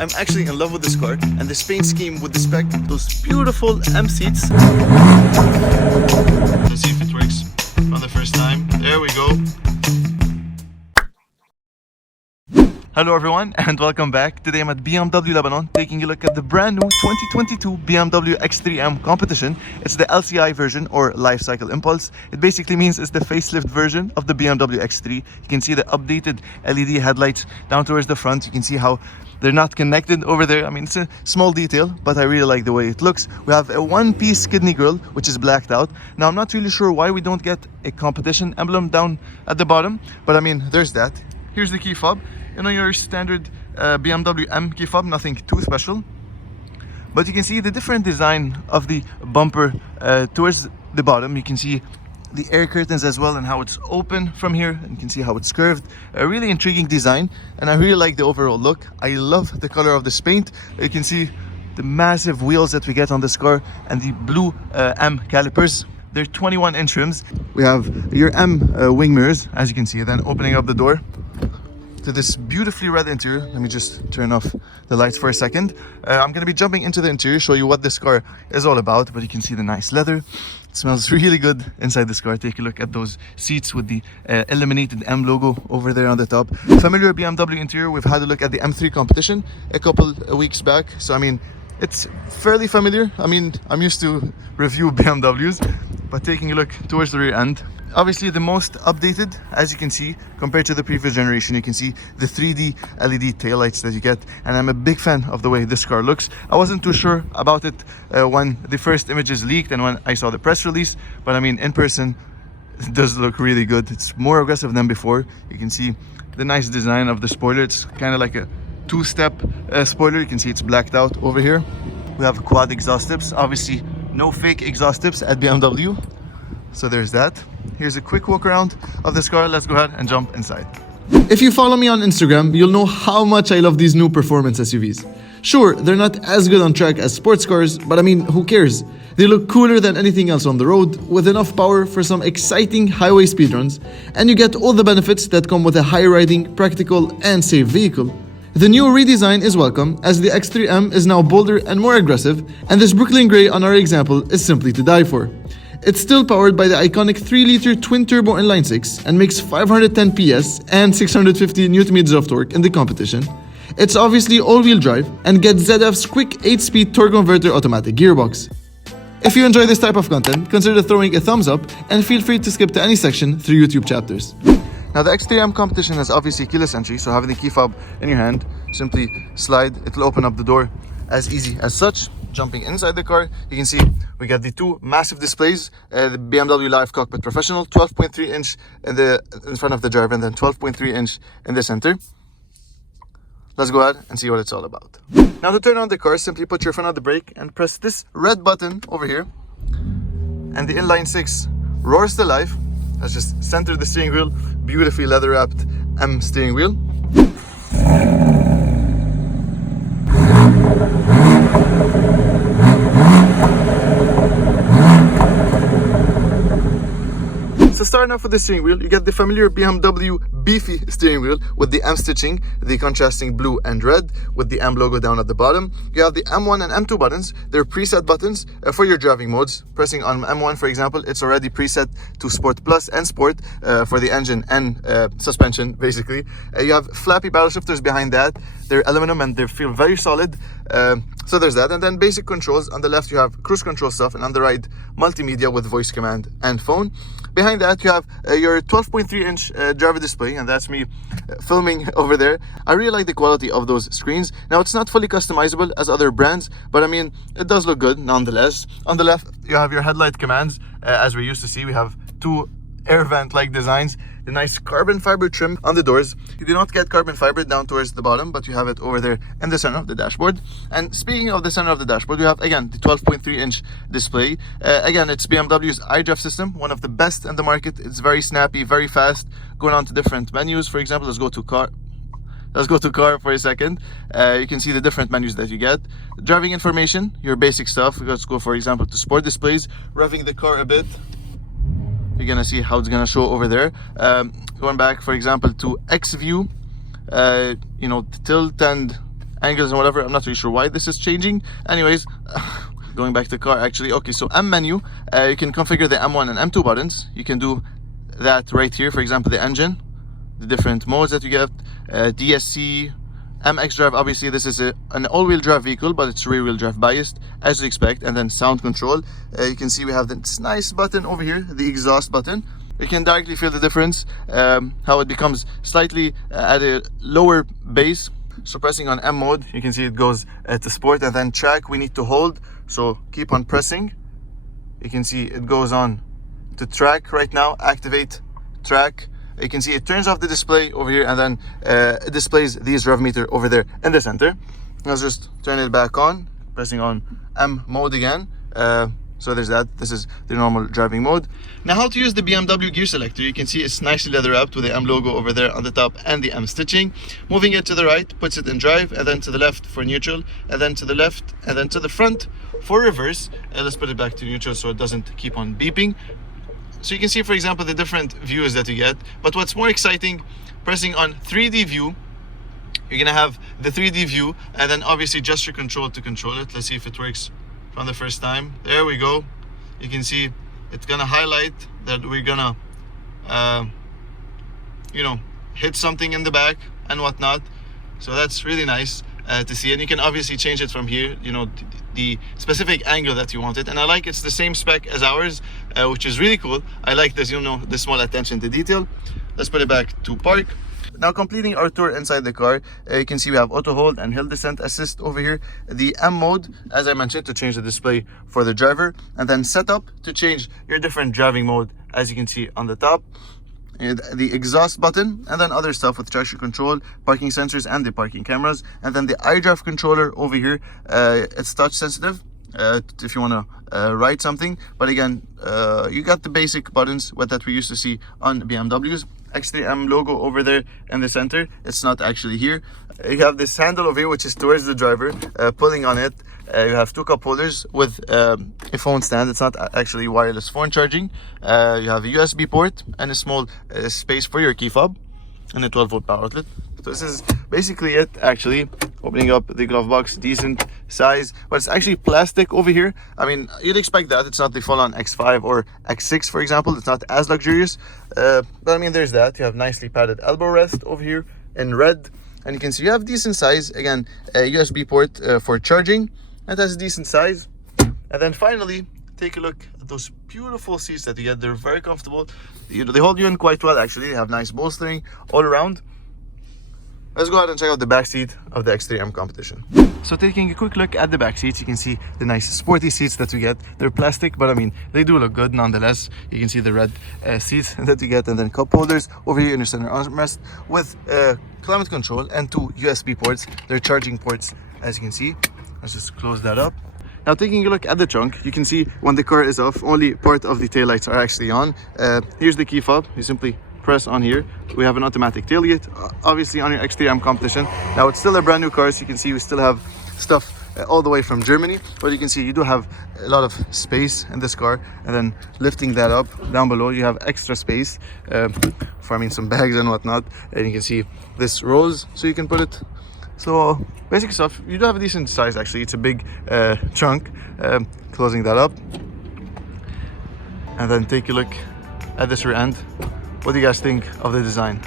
I'm actually in love with this car and this paint scheme with the spec, those beautiful M seats. Let's see if it works on the first time. There we go. Hello everyone and welcome back. Today I'm at BMW Lebanon taking a look at the brand new 2022 BMW X3 M Competition. It's the LCI version or Life Cycle Impulse. It basically means it's the facelift version of the BMW X3. You can see the updated LED headlights down towards the front. You can see how they're not connected over there. I mean, it's a small detail, but I really like the way it looks. We have a one-piece kidney grille, which is blacked out. Now, I'm not really sure why we don't get a competition emblem down at the bottom, but I mean, there's that. Here's the key fob. You know, your standard BMW M key fob, nothing too special. But you can see the different design of the bumper towards the bottom. You can see the air curtains as well and how it's open from here, and you can see how it's curved. A really intriguing design, and I really like the overall look. I love the color of this paint. You can see the massive wheels that we get on this car and the blue M calipers. They're 21-inch rims. We have your M wing mirrors, as you can see. Then opening up the door to this beautifully red interior. Let me just turn off the lights for a second. I'm going to be jumping into the interior, show you what this car is all about. But you can see the nice leather. It smells really good inside this car. Take a look at those seats with the illuminated M logo over there on the top. Familiar BMW interior. We've had a look at the M3 Competition a couple of weeks back. So I mean, it's fairly familiar. I mean, I'm used to review BMWs, but taking a look towards the rear end, obviously the most updated, as you can see, compared to the previous generation. You can see the 3D LED taillights that you get, and I'm a big fan of the way this car looks. I wasn't too sure about it when the first images leaked and when I saw the press release, but I mean, in person, it does look really good. It's more aggressive than before. You can see the nice design of the spoiler. It's kind of like a two-step spoiler. You can see it's blacked out over here. We have quad exhaust tips. Obviously, no fake exhaust tips at BMW. So there's that. Here's a quick walk around of this car. Let's go ahead and jump inside. If you follow me on Instagram, you'll know how much I love these new performance SUVs. Sure, they're not as good on track as sports cars, but I mean, who cares? They look cooler than anything else on the road, with enough power for some exciting highway speedruns, and you get all the benefits that come with a high-riding, practical, and safe vehicle. The new redesign is welcome, as the X3M is now bolder and more aggressive, and this Brooklyn Grey on our example is simply to die for. It's still powered by the iconic 3-liter twin-turbo inline-6 and makes 510 PS and 650 Nm of torque in the competition. It's obviously all-wheel drive and gets ZF's quick 8-speed torque converter automatic gearbox. If you enjoy this type of content, consider throwing a thumbs up and feel free to skip to any section through YouTube chapters. Now the X3 M Competition has obviously keyless entry, so having the key fob in your hand, simply slide, it'll open up the door as easy as such. Jumping inside the car, you can see we got the two massive displays, the BMW Live Cockpit Professional, 12.3-inch in front of the driver, and then 12.3-inch in the center. Let's go ahead and see what it's all about. Now to turn on the car, simply put your foot on the brake and press this red button over here, and the inline 6 roars to life. Let's just center the steering wheel, beautifully leather wrapped M steering wheel. So starting off with the steering wheel, you get the familiar BMW beefy steering wheel with the M stitching, the contrasting blue and red with the M logo down at the bottom. You have the M1 and M2 buttons. They're preset buttons for your driving modes. Pressing on M1, for example, it's already preset to Sport Plus and Sport for the engine and suspension, basically. You have flappy paddle shifters behind that. They're aluminum and they feel very solid. So there's that. And then basic controls. On the left, you have cruise control stuff, and on the right, multimedia with voice command and phone. Behind that, you have your 12.3-inch driver display, and that's me filming over there. I really like the quality of those screens. Now, it's not fully customizable as other brands, but I mean, it does look good nonetheless. On the left, you have your headlight commands. As we used to see, we have two air vent-like designs. The nice carbon fiber trim on the doors. You do not get carbon fiber down towards the bottom, but you have it over there in the center of the dashboard. And speaking of the center of the dashboard, we have again the 12.3-inch display. Again, it's BMW's iDrive system, one of the best in the market. It's very snappy, very fast. Going on to different menus, for example, let's go to car for a second. You can see the different menus that you get. Driving information, your basic stuff. Let's go, for example, to sport displays. Revving the car a bit, you're gonna see how it's gonna show over there. Going back, for example, to X view, you know, tilt and angles and whatever. I'm not really sure why this is changing. Anyways, going back to the car actually. Okay, so M menu, you can configure the M1 and M2 buttons. You can do that right here. For example, the engine, the different modes that you get, DSC, MX drive. Obviously this is an all-wheel drive vehicle, but it's rear-wheel drive biased as you expect. And then sound control, you can see we have this nice button over here, the exhaust button. You can directly feel the difference, how it becomes slightly at a lower bass. So pressing on M mode, you can see it goes to sport, and then track we need to hold, so keep on pressing. You can see it goes on to track right now. Activate track. You can see it turns off the display over here, and then it displays these rev meter over there in the center. Let's just turn it back on, pressing on M mode again. So there's that. This is the normal driving mode. Now, how to use the BMW Gear Selector. You can see it's nicely leather wrapped with the M logo over there on the top and the M stitching. Moving it to the right puts it in drive, and then to the left for neutral, and then to the left, and then to the front for reverse. Let's put it back to neutral so it doesn't keep on beeping. So you can see, for example, the different views that you get. But what's more exciting, pressing on 3D view, you're gonna have the 3D view, and then obviously gesture control to control it. Let's see if it works from the first time. There we go. You can see it's gonna highlight that we're gonna you know, hit something in the back and whatnot. So that's really nice to see, and you can obviously change it from here, you know, the specific angle that you want it. And I like it's the same spec as ours, which is really cool. I like this, you know, the small attention to detail. Let's put it back to park. Now, completing our tour inside the car, you can see we have auto hold and hill descent assist over here. The M mode, as I mentioned, to change the display for the driver, and then setup to change your different driving mode, as you can see on the top. And the exhaust button, and then other stuff with traction control, parking sensors, and the parking cameras. And then the iDrive controller over here, it's touch sensitive if you want to write something. But again, you got the basic buttons that we used to see on BMWs. X3 M logo over there in the center. It's not actually here. You have this handle over here, which is towards the driver. Pulling on it, you have two cup holders with a phone stand. It's not actually wireless phone charging. You have a USB port and a small space for your key fob, and a 12-volt power outlet. So this is basically it, actually. Opening up the glove box, decent size, but it's actually plastic over here. I mean, you'd expect that. It's not the full-on X5 or X6, for example. It's not as luxurious, but I mean, there's that. You have nicely padded elbow rest over here in red, and you can see you have decent size. Again, a USB port for charging. That has a decent size. And then finally, take a look at those beautiful seats that you get. They're very comfortable. They hold you in quite well, actually. They have nice bolstering all around. Let's go ahead and check out the back seat of the X3 M Competition. So taking a quick look at the back seats, you can see the nice sporty seats that we get. They're plastic, but I mean, they do look good nonetheless. You can see the red seats that you get, and then cup holders over here in your center armrest with climate control and two USB ports. They're charging ports, as you can see. Let's just close that up. Now, taking a look at the trunk, you can see when the car is off, only part of the taillights are actually on. Here's the key fob. You simply press on here. We have an automatic tailgate, obviously on your X3 M Competition. Now, it's still a brand new car, so you can see we still have stuff all the way from Germany, but you can see you do have a lot of space in this car. And then lifting that up down below, you have extra space for, I mean, some bags and whatnot. And you can see this rolls, so you can put it. So basic stuff. You do have a decent size, actually. It's a big trunk. Closing that up, and then take a look at this rear end. What do you guys think of the design?